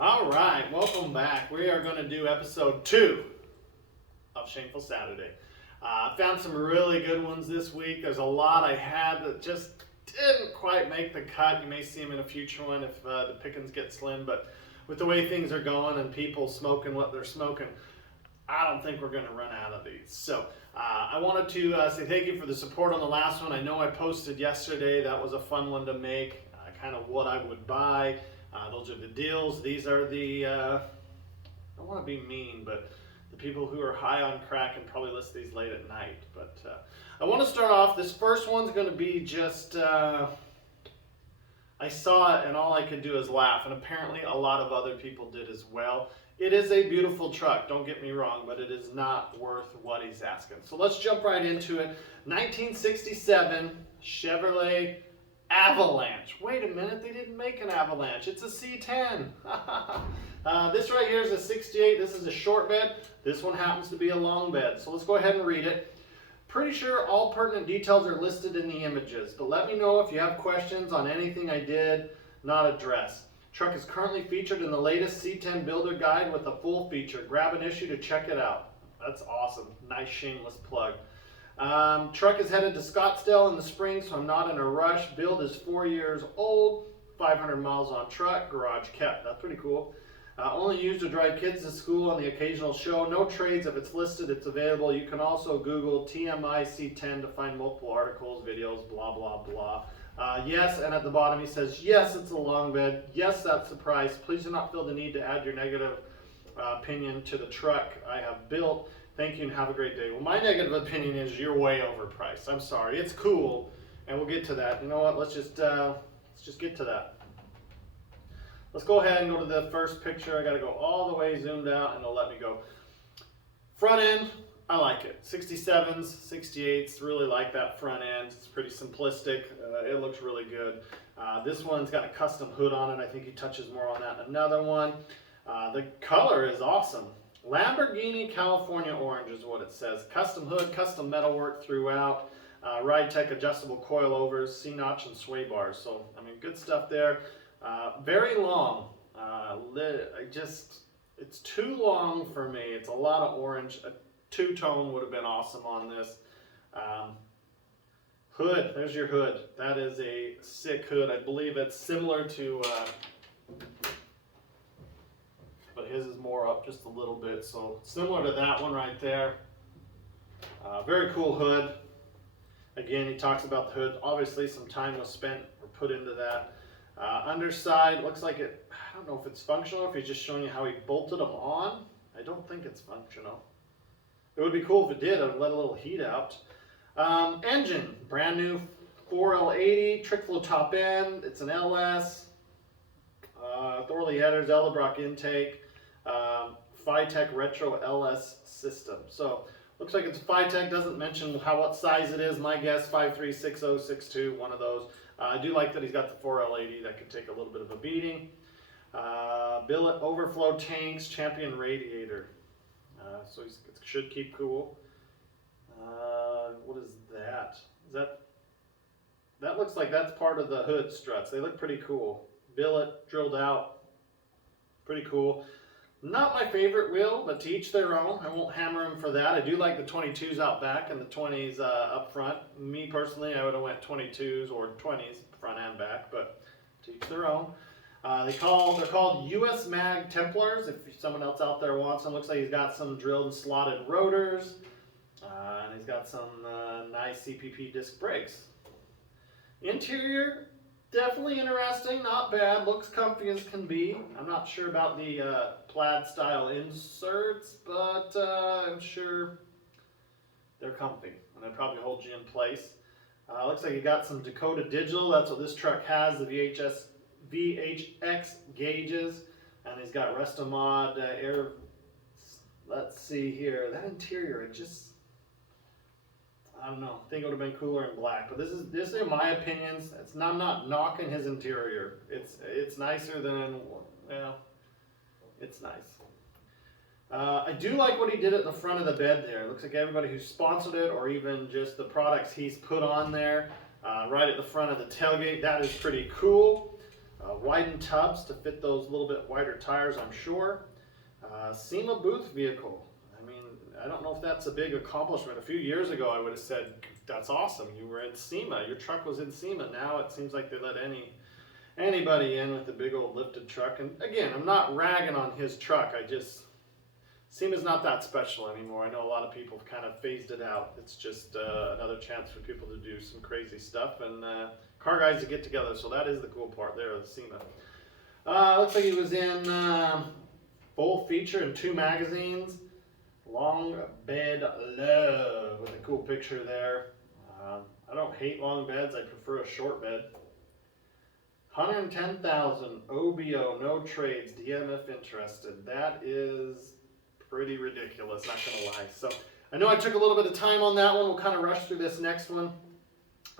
All right, welcome back. We are going to do episode 2 of Shameful Saturday. I found some really good ones this week. There's a lot I had that just didn't quite make the cut. You may see them in a future one if the pickings get slim, but with the way things are going and people smoking what they're smoking, I don't think we're going to run out of these. So I wanted to say thank you for the support on the last one. I know I posted yesterday. That was a fun one to make, kind of what I would buy. Those are the deals. These are the, I don't want to be mean, but the people who are high on crack and probably list these late at night. But I want to start off, this first one's going to be just, I saw it and all I could do is laugh, and apparently a lot of other people did as well. It is a beautiful truck, don't get me wrong, but it is not worth what he's asking. So let's jump right into it. 1967 Chevrolet Avalanche. Wait a minute, they didn't make an Avalanche. It's a C10. This right here is a 68. This is a short bed. This one happens to be a long bed. So let's go ahead and read it. Pretty sure all pertinent details are listed in the images, but let me know if you have questions on anything I did not address. Truck is currently featured in the latest C10 Builder Guide with a full feature. Grab an issue to check it out. That's awesome. Nice shameless plug. Truck is headed to Scottsdale in the spring, so I'm not in a rush. Build is 4 years old, 500 miles on truck, garage kept. That's pretty cool. Only used to drive kids to school on the occasional show. No trades. If it's listed, it's available. You can also Google TMI C10 to find multiple articles, videos, blah, blah, blah. Yes, and at the bottom he says, yes, it's a long bed. Yes, that's the price. Please do not feel the need to add your negative opinion to the truck I have built. Thank you and have a great day. Well, my negative opinion is you're way overpriced. I'm sorry. It's cool, and we'll get to that. You know what? Let's just get to that. Let's go ahead and go to the first picture. I got to go all the way zoomed out, and it'll let me go. Front end, I like it. 67s, 68s, really like that front end. It's pretty simplistic. It looks really good. This one's got a custom hood on it. I think he touches more on that in another one. The color is awesome. Lamborghini California Orange is what it says. Custom hood, custom metalwork throughout. Ride Tech adjustable coilovers, C-notch and sway bars. So, I mean, good stuff there. Very long. It's too long for me. It's a lot of orange. A two-tone would have been awesome on this. Hood, there's your hood. That is a sick hood. I believe it's similar to, but his is more up just a little bit. So similar to that one right there. Very cool hood. Again, he talks about the hood. Obviously, some time was spent or put into that. Underside, looks like it, I don't know if it's functional, if he's just showing you how he bolted them on. I don't think it's functional. It would be cool if it did. I'd let a little heat out. Engine, brand new 4L80, trick flow top end. It's an LS. Thorley headers, Edelbrock intake. Phytech Retro LS system. So, looks like it's Phytech. Doesn't mention what size it is. My guess, 5'3", 6'0", 6'2", one of those. I do like that he's got the 4L80 that could take a little bit of a beating. Billet overflow tanks, Champion radiator. So it should keep cool. What is that? That looks like that's part of the hood struts. They look pretty cool. Billet drilled out. Pretty cool. Not my favorite wheel, but to each their own. I won't hammer him for that. I do like the 22s out back and the 20s up front. Me personally, I would have went 22s or 20s front and back, but to each their own. They're called US Mag Templars. If someone else out there wants them, looks like he's got some drilled and slotted rotors, and he's got some nice CPP disc brakes. Interior, definitely interesting, not bad, looks comfy as can be. I'm not sure about the plaid style inserts, but I'm sure they're comfy and they probably hold you in place. Looks like you got some Dakota Digital. That's what this truck has, the VHX gauges, and he's got Restomod air. Let's see here, that interior, I don't know. I think it would have been cooler in black, but this are my opinions. I'm not knocking his interior. It's nicer than, well, it's nice. I do like what he did at the front of the bed there. It looks like everybody who sponsored it, or even just the products he's put on there, right at the front of the tailgate. That is pretty cool. Widened tubs to fit those little bit wider tires, I'm sure. SEMA booth vehicle. I mean, I don't know if that's a big accomplishment. A few years ago, I would have said, that's awesome. You were in SEMA. Your truck was in SEMA. Now it seems like they let anybody in with a big old lifted truck. And again, I'm not ragging on his truck. SEMA's not that special anymore. I know a lot of people have kind of phased it out. It's just another chance for people to do some crazy stuff and car guys to get together. So that is the cool part there of the SEMA. Looks like he was in full feature in 2 magazines. Long Bed Love with a cool picture there. I don't hate long beds. I prefer a short bed. 110,000 OBO, no trades, DMF interested. That is pretty ridiculous, not gonna lie. So I know I took a little bit of time on that one. We'll kind of rush through this next one.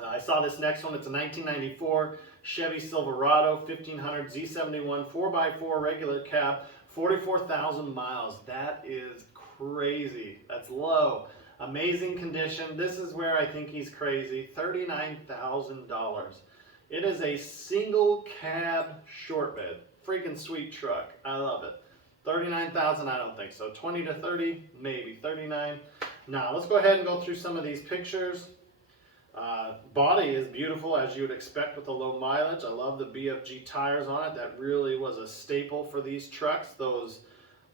I saw this next one. It's a 1994 Chevy Silverado 1500 Z71 4x4 regular cab, 44,000 miles. That is crazy. That's low. Amazing condition. This is where I think he's crazy. $39,000. It is a single cab short bed. Freaking sweet truck. I love it. 39,000, I don't think so. 20 to 30, maybe. 39. Now, let's go ahead and go through some of these pictures. Body is beautiful, as you would expect with the low mileage. I love the BFG tires on it. That really was a staple for these trucks. Those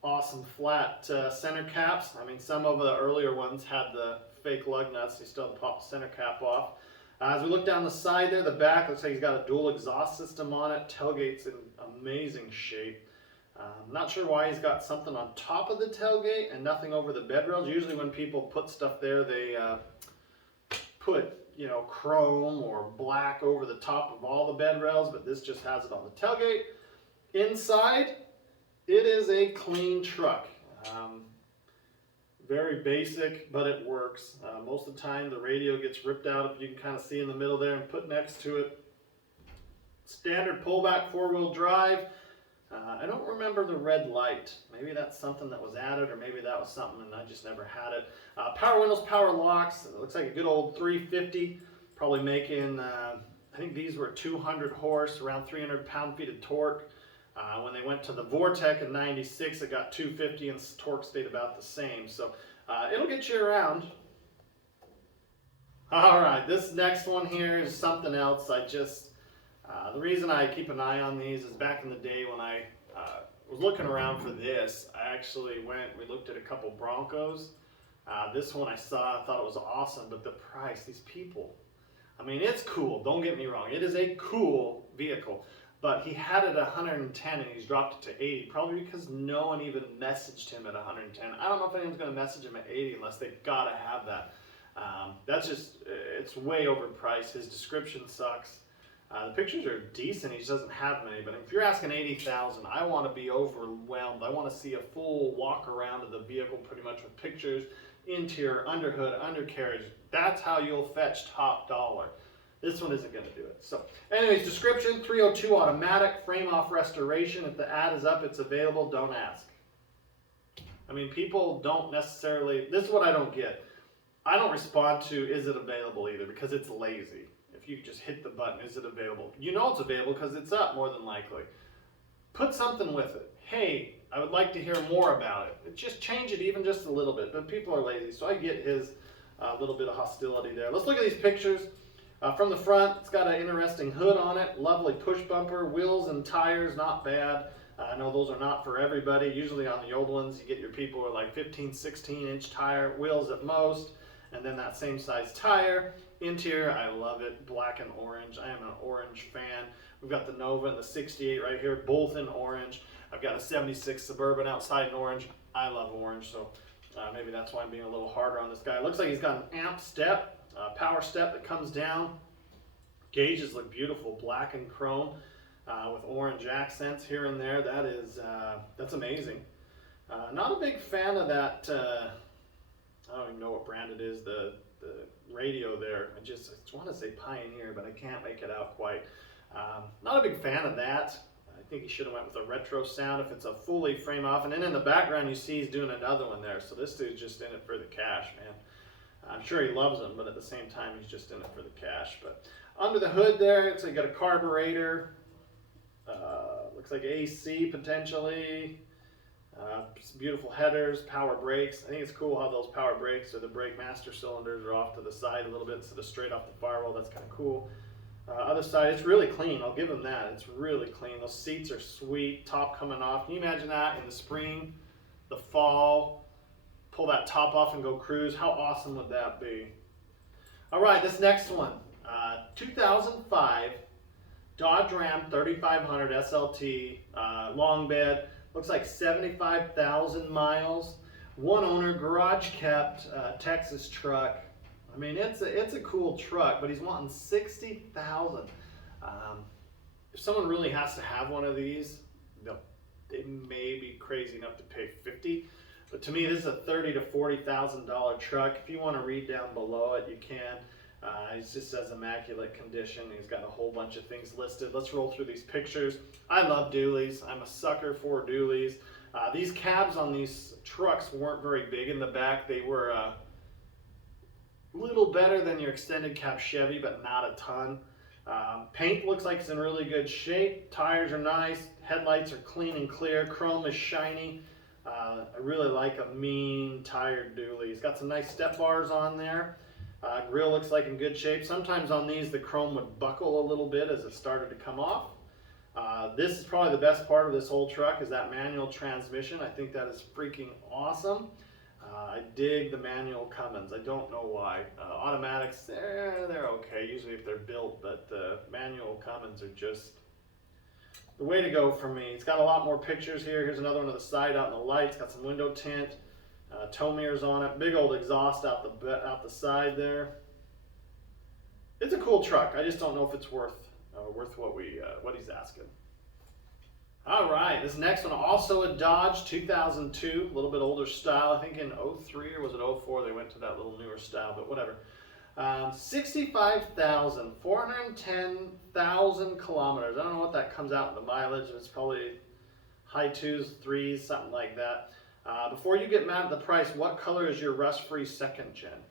awesome flat center caps. I mean, some of the earlier ones had the fake lug nuts. You still pop the center cap off. As we look down the side there, the back looks like he's got a dual exhaust system on it. Tailgate's in amazing shape. Not sure why he's got something on top of the tailgate and nothing over the bed rails. Usually when people put stuff there, they put, you know, chrome or black over the top of all the bed rails, but this just has it on the tailgate. Inside, it is a clean truck. Very basic, but it works. Most of the time the radio gets ripped out, if you can kind of see in the middle there, and put next to it. Standard pullback 4-wheel drive. I don't remember the red light. Maybe that's something that was added, or maybe that was something and I just never had it. Power windows, power locks. It looks like a good old 350. Probably making, I think these were 200 horse, around 300 pound-feet of torque. When they went to the Vortec in 96, it got 250 and torque stayed about the same. So it'll get you around. All right, this next one here is something else. The reason I keep an eye on these is back in the day when I was looking around for this, we looked at a couple Broncos. This one I saw, I thought it was awesome, but the price, these people, I mean, it's cool, don't get me wrong. It is a cool vehicle, but he had it at 110 and he's dropped it to 80, probably because no one even messaged him at 110. I don't know if anyone's going to message him at 80 unless they've got to have that. That's just, it's way overpriced. His description sucks. The pictures are decent, he just doesn't have many, but if you're asking 80,000, I want to be overwhelmed. I want to see a full walk around of the vehicle pretty much with pictures, interior, underhood, undercarriage. That's how you'll fetch top dollar. This one isn't going to do it. So anyways, description, 302 automatic, frame off restoration. If the ad is up, it's available, don't ask. I mean, people don't necessarily, this is what I don't get. I don't respond to, is it available either, because it's lazy. If you just hit the button, is it available? You know it's available because it's up more than likely. Put something with it. Hey, I would like to hear more about it. Just change it even just a little bit, but people are lazy, so I get his little bit of hostility there. Let's look at these pictures. From the front, it's got an interesting hood on it, lovely push bumper, wheels and tires, not bad. I know those are not for everybody. Usually on the old ones, you get your people with like 15, 16-inch tire, wheels at most, and then that same size tire. Interior, I love it, black and orange. I am an orange fan. We've got the Nova and the 68 right here, both in orange. I've got a 76 Suburban outside in orange. I love orange, so maybe that's why I'm being a little harder on this guy. It looks like he's got an amp step, power step that comes down. Gauges look beautiful, black and chrome with orange accents here and there. That's amazing. Not a big fan of that, I don't even know what brand it is, the radio there. I just want to say Pioneer, but I can't make it out quite. Not a big fan of that. I think he should have went with a retro sound if it's a fully frame off. And then in the background you see he's doing another one there. So this dude's just in it for the cash, man. I'm sure he loves them, but at the same time he's just in it for the cash. But under the hood there, it's like got a carburetor. Looks like AC potentially. Some beautiful headers, power brakes. I think it's cool how those power brakes or the brake master cylinders are off to the side a little bit instead of straight off the firewall. That's kind of cool. Other side, it's really clean. I'll give them that. It's really clean. Those seats are sweet. Top coming off. Can you imagine that in the spring, the fall? Pull that top off and go cruise. How awesome would that be? All right, this next one, 2005 Dodge Ram 3500 SLT, long bed. Looks like 75,000 miles. One owner, garage kept, Texas truck. I mean, it's a cool truck, but he's wanting 60,000. If someone really has to have one of these, they may be crazy enough to pay 50. But to me, this is a $30,000 to $40,000 truck. If you want to read down below it, you can. It just says immaculate condition. He's got a whole bunch of things listed. Let's roll through these pictures. I love dualies. I'm a sucker for dualies. These cabs on these trucks weren't very big in the back. They were a little better than your extended cab Chevy, but not a ton. Paint looks like it's in really good shape. Tires are nice. Headlights are clean and clear. Chrome is shiny. I really like a mean tired dually. He's got some nice step bars on there. Grill looks like in good shape. Sometimes on these the chrome would buckle a little bit as it started to come off. This is probably the best part of this whole truck is that manual transmission. I think that is freaking awesome. I dig the manual Cummins. I don't know why. Automatics, they're okay, usually if they're built, but manual Cummins are just the way to go for me. It's got a lot more pictures here. Here's another one of the side out in the lights. Got some window tint, tow mirrors on it. Big old exhaust out the side there. It's a cool truck. I just don't know if it's worth what he's asking. All right, this next one also a Dodge 2002, a little bit older style. I think in 03 or was it 04 they went to that little newer style, but whatever. 65,000, 410,000 kilometers. I don't know what that comes out in the mileage. It's probably high 2s, 3s, something like that. Before you get mad at the price, what color is your rust-free second gen?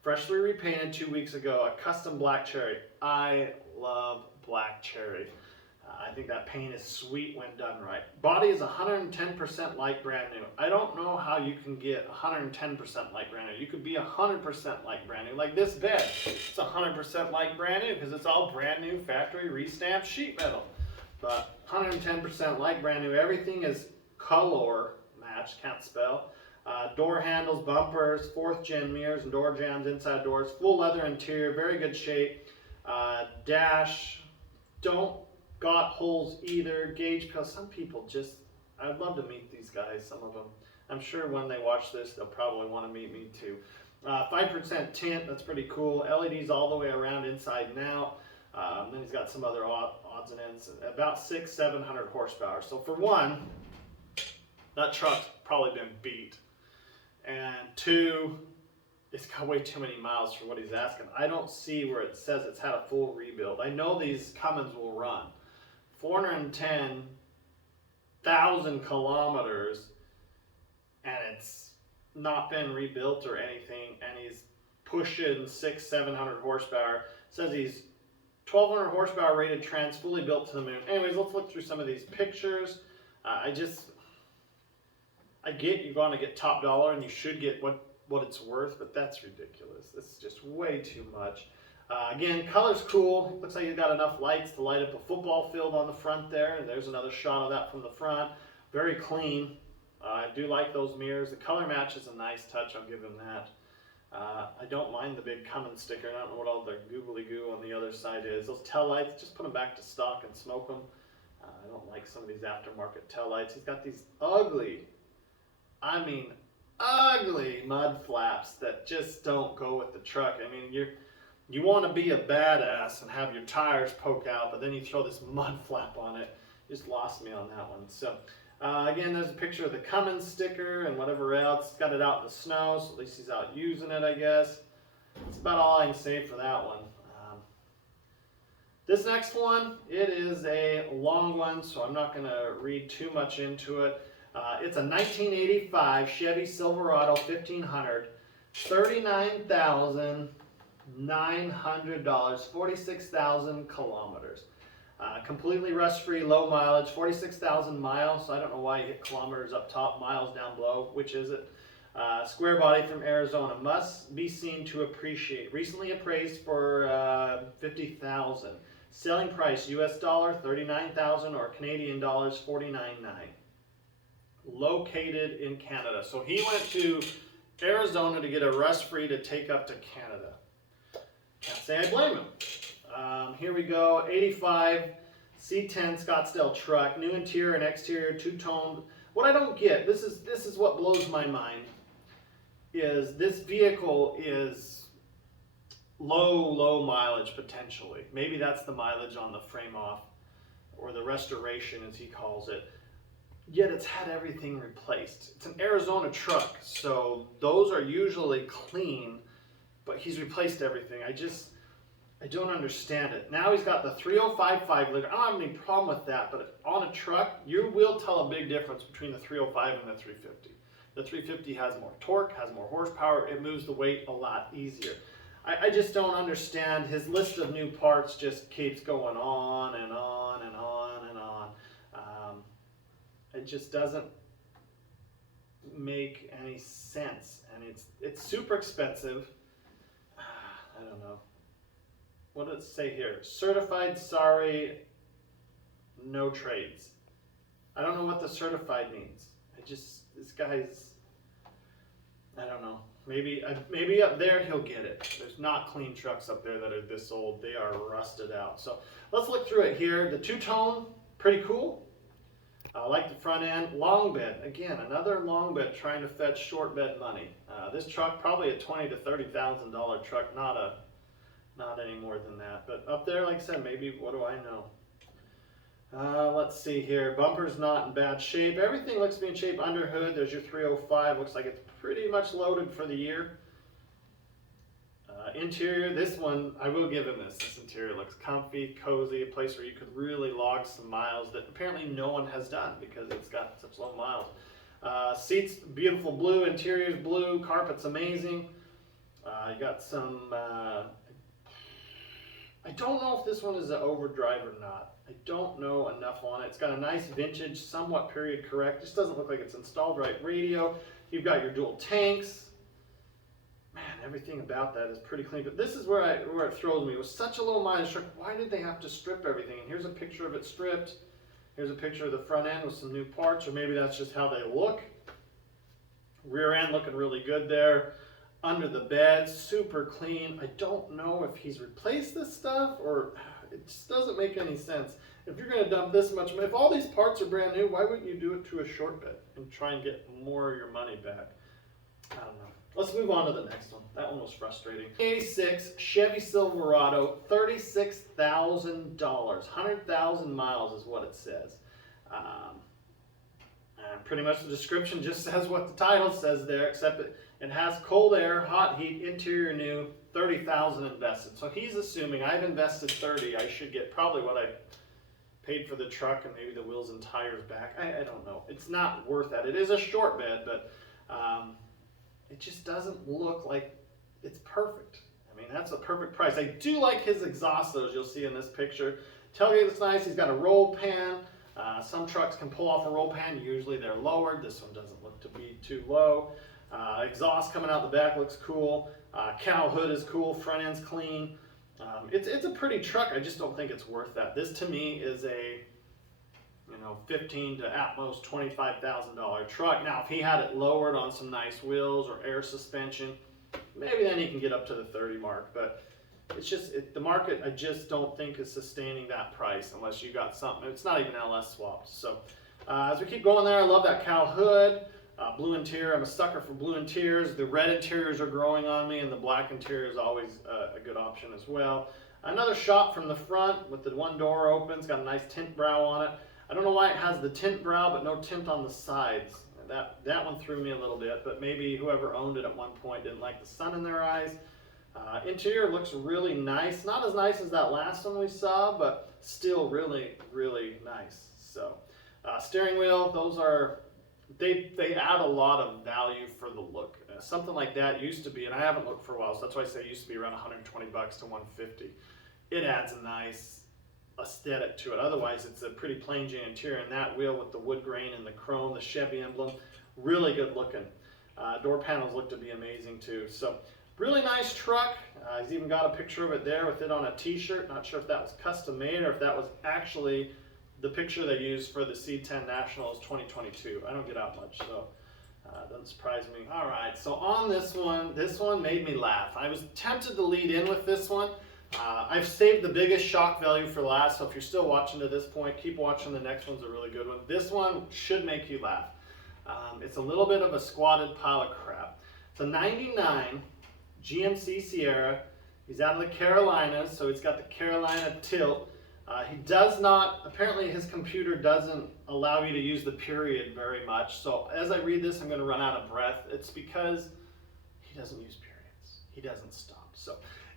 Freshly repainted 2 weeks ago, a custom black cherry. I love black cherry. I think that paint is sweet when done right. Body is 110% like brand new. I don't know how you can get 110% like brand new. You could be 100% like brand new. Like this bed, it's 100% like brand new because it's all brand new factory restamped sheet metal. But 110% like brand new. Everything is color matched, can't spell. Door handles, bumpers, 4th gen mirrors and door jambs, inside doors, full leather interior, very good shape. Dash, don't got holes either. Gauge pedal. Some people just, I'd love to meet these guys, some of them. I'm sure when they watch this, they'll probably want to meet me too. 5% tint, that's pretty cool. LEDs all the way around inside and out. Then he's got some other odds and ends. About 600-700 horsepower. So for one, that truck's probably been beat. And two, it's got way too many miles for what he's asking. I don't see where it says it's had a full rebuild. I know these Cummins will run 410,000 kilometers and it's not been rebuilt or anything, and he's pushing 600-700 horsepower. It says he's 1,200 horsepower rated trans, fully built to the moon. Anyways, let's look through some of these pictures. I get you're going to get top dollar and you should get what it's worth, but that's ridiculous. This is just way too much. Again, color's cool. Looks like you've got enough lights to light up a football field on the front there. And there's another shot of that from the front. Very clean. I do like those mirrors. The color match is a nice touch. I'll give him that. I don't mind the big Cummins sticker. I don't know what all the googly goo on the other side is. Those tail lights, just put them back to stock and smoke them. I don't like some of these aftermarket tail lights. He's got these ugly mud flaps that just don't go with the truck. I mean, you want to be a badass and have your tires poke out, but then you throw this mud flap on it. You just lost me on that one. So again, there's a picture of the Cummins sticker and whatever else. Got it out in the snow, so at least he's out using it, I guess. That's about all I can say for that one. This next one, it is a long one, so I'm not going to read too much into it. It's a 1985 Chevy Silverado 1500, $39,900, 46,000 kilometers. Completely rust-free, low mileage, 46,000 miles. So I don't know why you hit kilometers up top, miles down below. Which is it? Square body from Arizona, must be seen to appreciate. Recently appraised for 50,000. Selling price US dollar 39,000 or Canadian dollars 49.9. Located in Canada. So he went to Arizona to get a rust-free to take up to Canada. Can't say I blame him. Here we go, 85 C10 Scottsdale truck, new interior and exterior, two-toned. What I don't get, this is what blows my mind, is this vehicle is low mileage potentially. Maybe that's the mileage on the frame off, or the restoration as he calls it. Yet it's had everything replaced. It's an Arizona truck, so those are usually clean, but he's replaced everything. I don't understand it. Now he's got the 305 5-liter. I don't have any problem with that, but on a truck, you will tell a big difference between the 305 and the 350. The 350 has more torque, has more horsepower, it moves the weight a lot easier. I just don't understand. His list of new parts just keeps going on and on and on and on. It just doesn't make any sense, and it's super expensive. I don't know. What does it say here? Certified, sorry, no trades. I don't know what the certified means. This guy's, I don't know. Maybe up there he'll get it. There's not clean trucks up there that are this old. They are rusted out. So let's look through it here. The two-tone, pretty cool. I like the front end. Long bed, again, another long bed trying to fetch short bed money. This truck, probably a $20,000 to $30,000 truck, not any more than that. But up there, like I said, maybe, what do I know? Let's see here. Bumper's not in bad shape. Everything looks to be in shape under hood. There's your 305. Looks like it's pretty much loaded for the year. Interior, this one, I will give him this. This interior looks comfy, cozy, a place where you could really log some miles that apparently no one has done because it's got such low miles. Seats, beautiful blue. Interior's blue. Carpet's amazing. You got some... I don't know if this one is an overdrive or not. I don't know enough on it. It's got a nice vintage, somewhat period correct. Just doesn't look like it's installed right. Radio. You've got your dual tanks. Man, everything about that is pretty clean. But this is where it throws me. It was such a low mileage truck. Why did they have to strip everything? And here's a picture of it stripped. Here's a picture of the front end with some new parts, or maybe that's just how they look. Rear end looking really good there. Under the bed, super clean. I don't know if he's replaced this stuff or it just doesn't make any sense. If you're going to dump this much money, if all these parts are brand new, why wouldn't you do it to a short bed and try and get more of your money back? I don't know. Let's move on to the next one. That one was frustrating. 86 Chevy Silverado, $36,000. 100,000 miles is what it says. And pretty much the description just says what the title says there, except it has cold air, hot heat, interior new, 30,000 invested. So he's assuming I've invested 30. I should get probably what I paid for the truck and maybe the wheels and tires back. I don't know. It's not worth that. It is a short bed, but it just doesn't look like it's perfect. I mean, that's a perfect price. I do like his exhaust, though, as you'll see in this picture. Tailgate looks nice. He's got a roll pan. Some trucks can pull off a roll pan. Usually they're lowered. This one doesn't look to be too low. Exhaust coming out the back looks cool. Cowl hood is cool. Front end's clean. It's a pretty truck. I just don't think it's worth that. This to me is a $15,000 to at most $25,000 truck. Now, if he had it lowered on some nice wheels or air suspension, maybe then he can get up to the 30 mark. But it's just the market. I just don't think is sustaining that price unless you got something. It's not even LS swapped. So as we keep going there, I love that cowl hood. Blue interior. I'm a sucker for blue interiors. The red interiors are growing on me, and the black interior is always a good option as well. Another shot from the front with the one door open. It's got a nice tint brow on it. I don't know why it has the tint brow, but no tint on the sides. That one threw me a little bit, but maybe whoever owned it at one point didn't like the sun in their eyes. Interior looks really nice. Not as nice as that last one we saw, but still really, really nice. So, steering wheel, those are, they add a lot of value for the look. Something like that used to be, and I haven't looked for a while, so that's why I say it used to be around $120 to $150. It adds a nice aesthetic to it. Otherwise, it's a pretty plain Jane interior, and that wheel with the wood grain and the chrome, the Chevy emblem, really good looking. Door panels look to be amazing too. So really nice truck. He's even got a picture of it there with it on a t-shirt. Not sure if that was custom made or if that was actually the picture they used for the C10 Nationals 2022. I don't get out much, so doesn't surprise me. All right, so on this one made me laugh. I was tempted to lead in with this one. I've saved the biggest shock value for last, so if you're still watching to this point, keep watching. The next one's a really good one. This one should make you laugh. It's a little bit of a squatted pile of crap. It's a 99 GMC Sierra. He's out of the Carolinas, so he's got the Carolina tilt. He does not, apparently his computer doesn't allow you to use the period very much. So as I read this, I'm going to run out of breath. It's because he doesn't use periods. He doesn't stop. So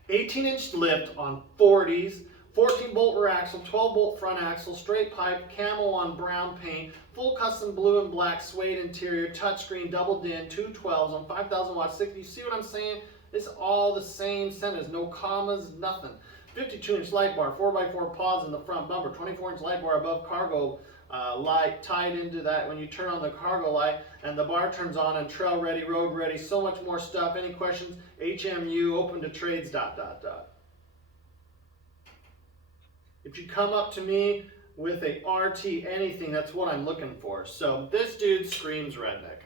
18-inch lift on 40s, 14-bolt rear axle, 12-bolt front axle, straight pipe, camo on brown paint, full custom blue and black suede interior, touchscreen, double din, 2 12s on 5,000 watts, 60. You see what I'm saying? It's all the same sentence, no commas, nothing. 52-inch light bar, 4x4 pods in the front bumper, 24-inch light bar above cargo light tied into that when you turn on the cargo light, and the bar turns on and trail ready, road ready, so much more stuff. Any questions? HMU, open to trades, ... If you come up to me with a RT anything, that's what I'm looking for. So this dude screams redneck.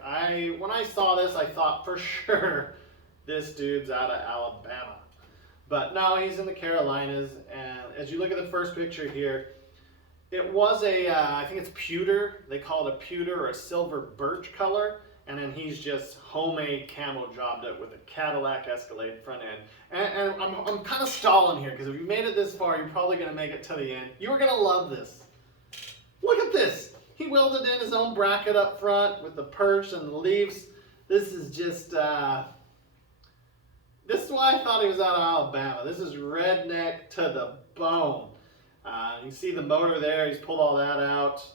When I saw this, I thought for sure this dude's out of Alabama. But no, he's in the Carolinas, and as you look at the first picture here, it was a, I think it's pewter. They call it a pewter or a silver birch color, and then he's just homemade camo jobbed it with a Cadillac Escalade front end. And I'm kind of stalling here, because if you made it this far, you're probably going to make it to the end. You're going to love this. Look at this. He welded in his own bracket up front with the perch and the leaves. This is just... This is why I thought he was out of Alabama. This is redneck to the bone. You can see the motor there. He's pulled all that out.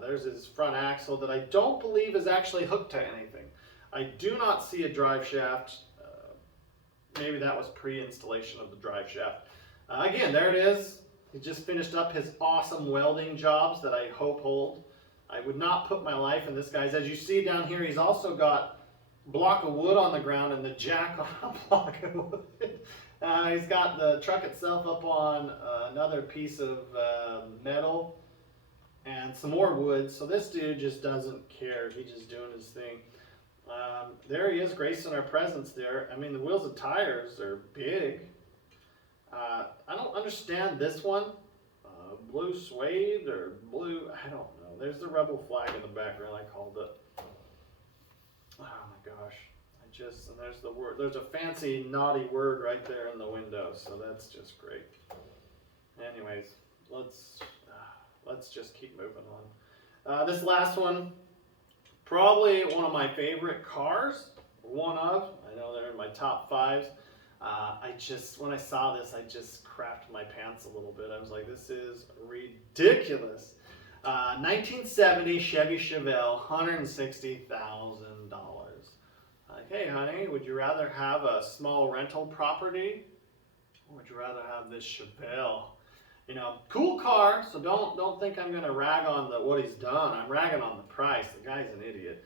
There's his front axle that I don't believe is actually hooked to anything. I do not see a drive shaft. Maybe that was pre-installation of the drive shaft. Again, there it is. He just finished up his awesome welding jobs that I hope hold. I would not put my life in this guy's. As you see down here, he's also got block of wood on the ground and the jack on a block of wood. He's got the truck itself up on another piece of metal and some more wood. So this dude just doesn't care. He's just doing his thing. There he is, gracing our presence there. I mean, the wheels and tires are big. I don't understand this one. Blue suede or blue, I don't know. There's the rebel flag in the background, I called it. Oh my gosh, and there's the word, there's a fancy naughty word right there in the window, so that's just great. Anyways, let's just keep moving on. This last one, probably one of my favorite cars, I know they're in my top 5s. When I saw this, I just crapped my pants a little bit. I was like, this is ridiculous. 1970 Chevy Chevelle, $160,000. Like, hey honey, would you rather have a small rental property, or would you rather have this Chevelle? You know, cool car. So don't think I'm gonna rag on what he's done. I'm ragging on the price. The guy's an idiot.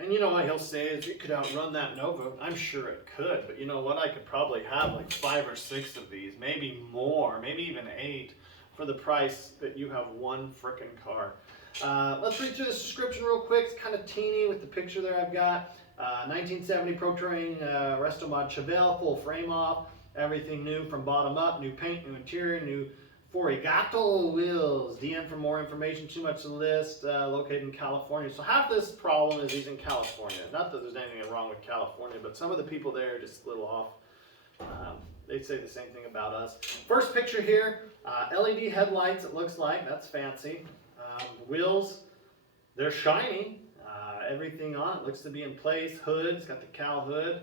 And you know what he'll say is, it could outrun that Nova. I'm sure it could, but you know what? I could probably have like 5 or 6 of these, maybe more, maybe even 8. For the price that you have one frickin' car. Let's read through this description real quick. It's kind of teeny with the picture there I've got. 1970 Pro Touring Resto Mod Chevelle, full frame off, everything new from bottom up, new paint, new interior, new Forigato wheels. DM for more information, too much to list, located in California. So half this problem is he's in California. Not that there's anything wrong with California, but some of the people there are just a little off. They'd say the same thing about us. First picture here, LED headlights, it looks like. That's fancy. Wheels, they're shiny. Everything on it looks to be in place. Hood, it's got the cowl hood.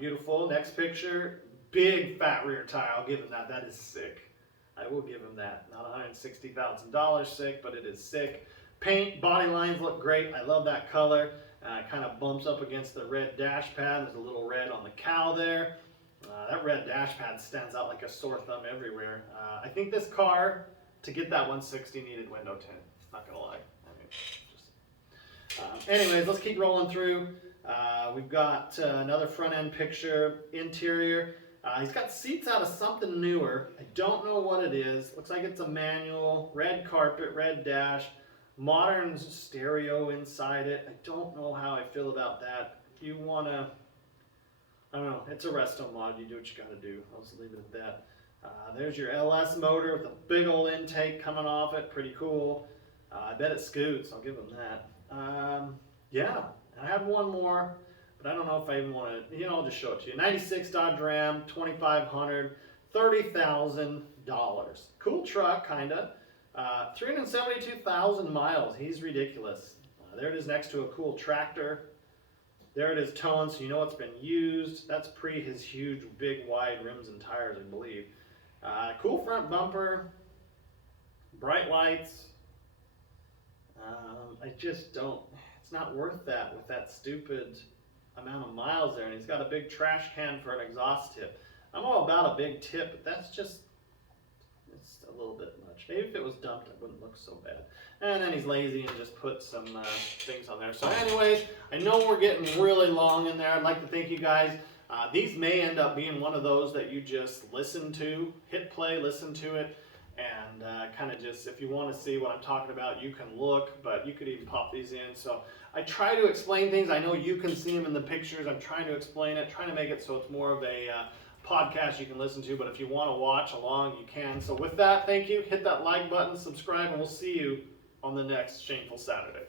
Beautiful. Next picture, big fat rear tire. I'll give him that. That is sick. I will give him that. Not $160,000 sick, but it is sick. Paint, body lines look great. I love that color. It kind of bumps up against the red dash pad. There's a little red on the cowl there. That red dash pad stands out like a sore thumb everywhere. I think this car, to get that 160, needed window tint. Not gonna lie. Anyways, let's keep rolling through. We've got another front end picture, interior. He's got seats out of something newer. I don't know what it is. Looks like it's a manual, red carpet, red dash, modern stereo inside it. I don't know how I feel about that. If you wanna, I don't know, it's a resto mod. You do what you gotta do. I'll just leave it at that. There's your LS motor with a big old intake coming off it. Pretty cool. I bet it scoots. I'll give them that. Yeah, I have one more, but I don't know if I even want to, I'll just show it to you. 96 Dodge Ram, 2500, $30,000. Cool truck, kinda. 372,000 miles. He's ridiculous. There it is next to a cool tractor. There it is towing, so you know it's been used. That's pre his huge, big, wide rims and tires, I believe. Cool front bumper, bright lights. I just don't, it's not worth that with that stupid amount of miles there. And he's got a big trash can for an exhaust tip. I'm all about a big tip, but that's just, it's a little bit much. Maybe if it was dumped, it wouldn't look so bad. And then he's lazy and just put some things on there. So anyways, I know we're getting really long in there. I'd like to thank you guys. These may end up being one of those that you just listen to, hit play, listen to it, and kind of just, if you want to see what I'm talking about, you can look, but you could even pop these in. So I try to explain things. I know you can see them in the pictures. I'm trying to explain it, trying to make it so it's more of a podcast you can listen to, but if you want to watch along, you can. So with that, thank you. Hit that like button, subscribe, and we'll see you on the next Shameful Saturday.